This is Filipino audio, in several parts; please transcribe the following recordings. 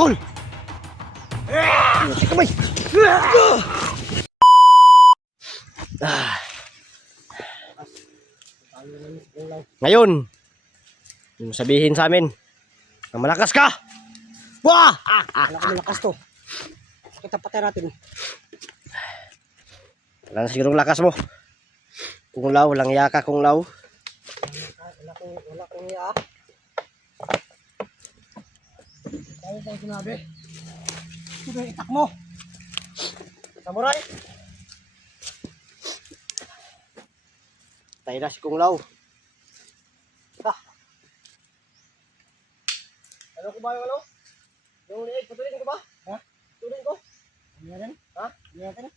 Tol! Kamay! Ngayon, yung sabihin sa amin na malakas ka! Wah! Wala ko malakas to. Kita patay natin. Wala na sigurong lakas mo. Kung law, walang iya ka kung law. Wala kong iya. Tayo tayo sinabi. Ito yung itak mo. Samurai. Tayo na si kung law. Ano ko ba yung ano? Yung liig, patuloy ko ba? Ha? Patuloy ko? Ano yan? Ha? Ano yan?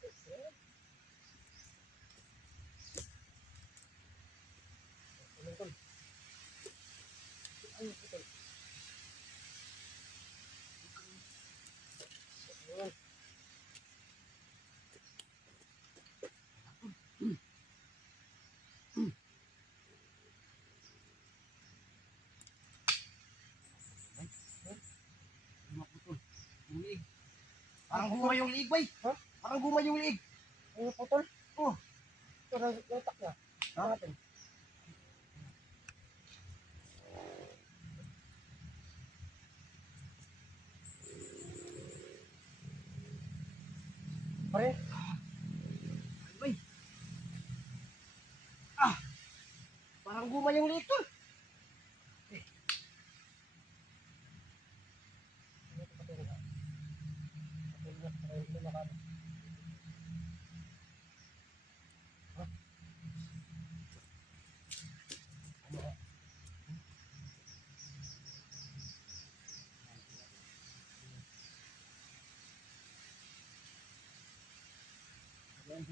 Parang gumay yung liig, bay. Ha? Parang gumay yung liig. Ano putol? Oh. Ito na yung itak niya. Ha? Natin. Pare. Bay. Parang gumay yung liig, tol.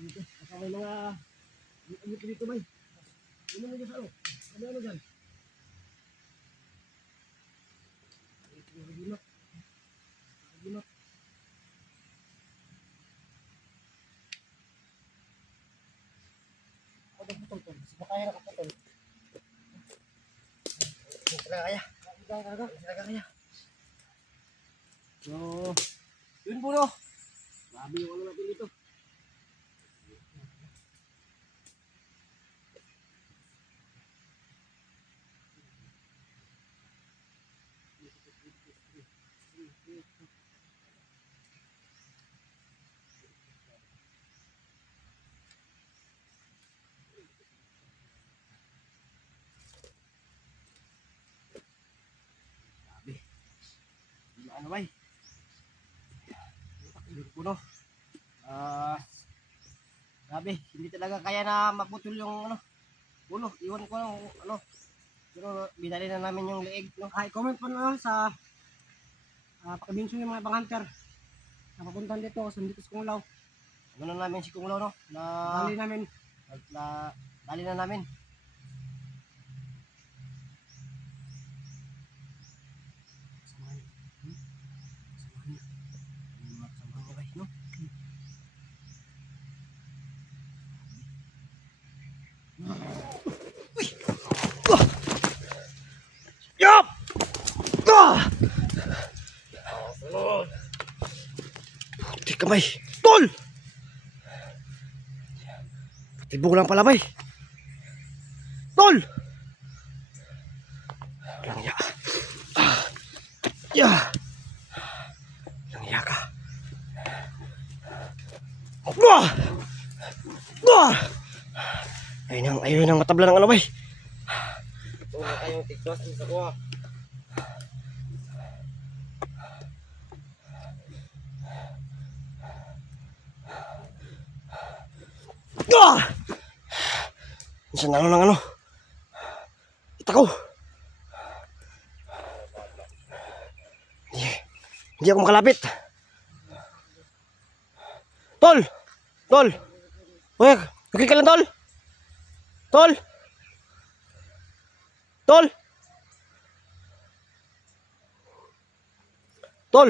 Kasama yung mga ano dito bay. Ano mo dyan sa ano? Ano dyan? Haginap. Haginap. Ako daw putol-tol. Sino kaya nakaputol? Hindi talaga kaya. Hindi talaga. Hindi talaga kaya. So, yun po no. Grabe yung ano natin dito. Ano bay? Yun po no. Grabe, hindi talaga kaya na maputol yung ano, ulo. Iwan ko ng ano. Pero binali na namin yung leeg, no? Ay, comment po na sa pakibensyon ng mga ibang hunter. Napapuntahan dito, sundito sa Kunglaw. Ano na namin si Kung Lao, no? Dali namin. Dali na namin. Samahan. Samahan. Samahan ko guys, no? Yup! Puti kamay. Tol! Patibong lang pala, bay. Tol! Walang ya. Ya. Walang ya ka. Wah! Wah! Ayun ang matabla ng ano, bay. Ito na tayong tikwas sa kuha. Ah! Minsan ano ng ano. Kita ko. Hindi ako makalapit. Tol! Tol! Uy, okay ka lang, Tol? Tol! Tol! Tol!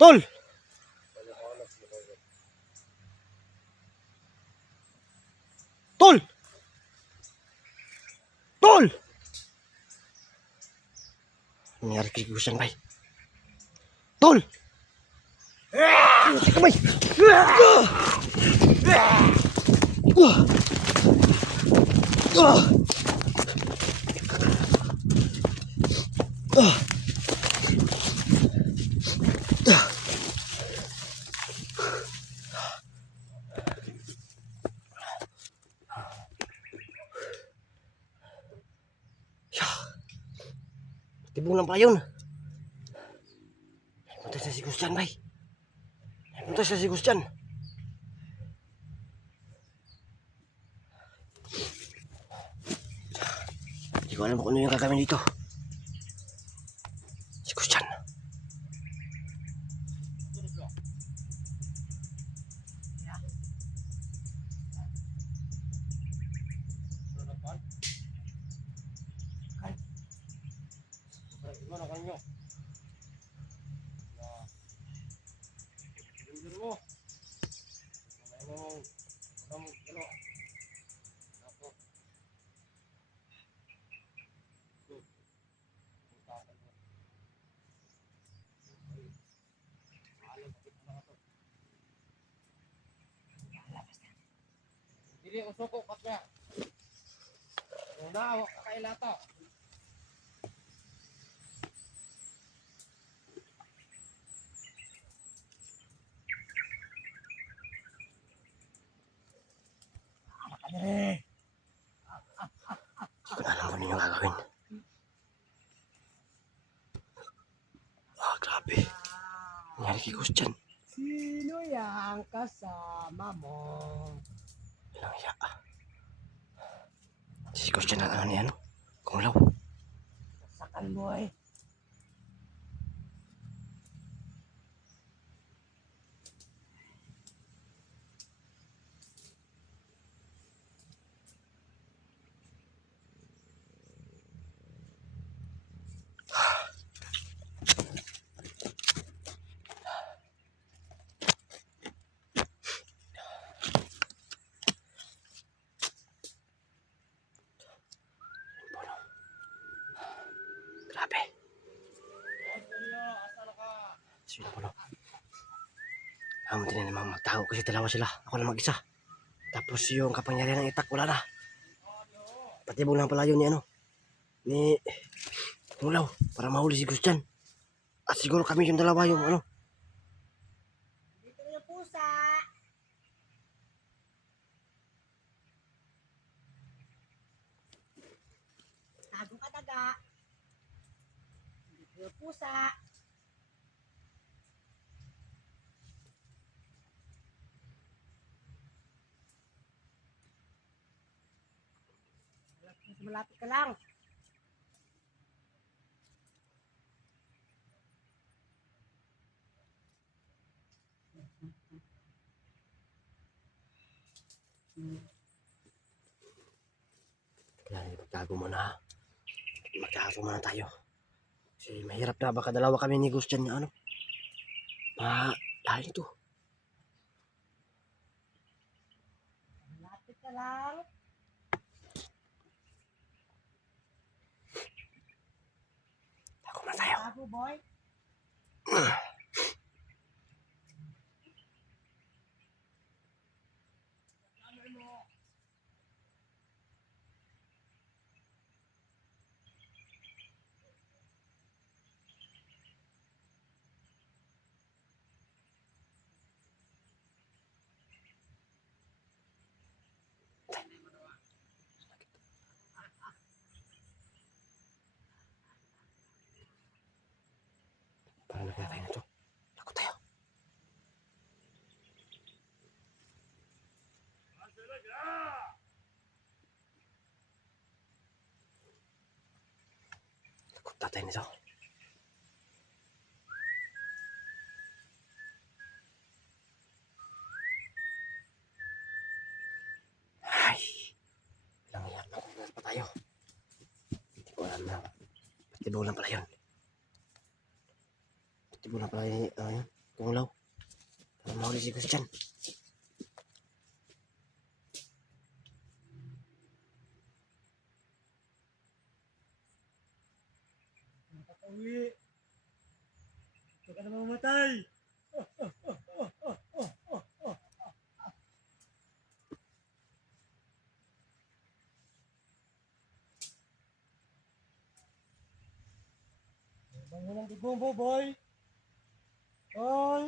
Tol! Tol! Tol! Nangyari kay Gusan, bay. Tol! Kamay! Tibong lang pala yun. Punta siya si Gustian, bay. Punta siya si Gustian. Hindi ko alam kung ano yung gagawin dito. Si Gustian. Gimana kanyo? Mo. Dili usuko katya. Una wa kailata. Hindi ko na alam kung ano yung gagawin. Grabe. Nangyari kay Gustian. Sino yang kasama mo? Walang iya. Si Gustian na ano ni ano? Kunglaw. Sakal mo eh. Grabe. Sino po no? Hindi na naman magtago kasi dalawa sila. Ako lang mag-isa. Tapos yung kapangyarihan ng itak wala na. Patibong lang pala yun ni ano. Ni Kunglaw. Para mahuli si Gustian. At siguro kami yung dalawa yung ano. Dito yung pusa. Tago ka daga. Dito yung pusa. Malapit ka lang. Kailangan ipagtago muna. Magtago muna tayo. Kasi mahirap na baka dalawa kami ni Gustian na ano. Dahil ito. Malapit ka lang. Tago muna tayo. Tago boy. Parang nakita tayo na ito. Takot tayo. Takot na tayo nito. Ay. Ilang iyak na kung pa tayo. Hindi ko alam na. Patibong lang pala yun. Patibong lang pala yun. Kunglaw. Para mahuli si Gustian. Nakauwi. Huwag ka na mamatay. Bangon ang dugo mo, boy. Boy.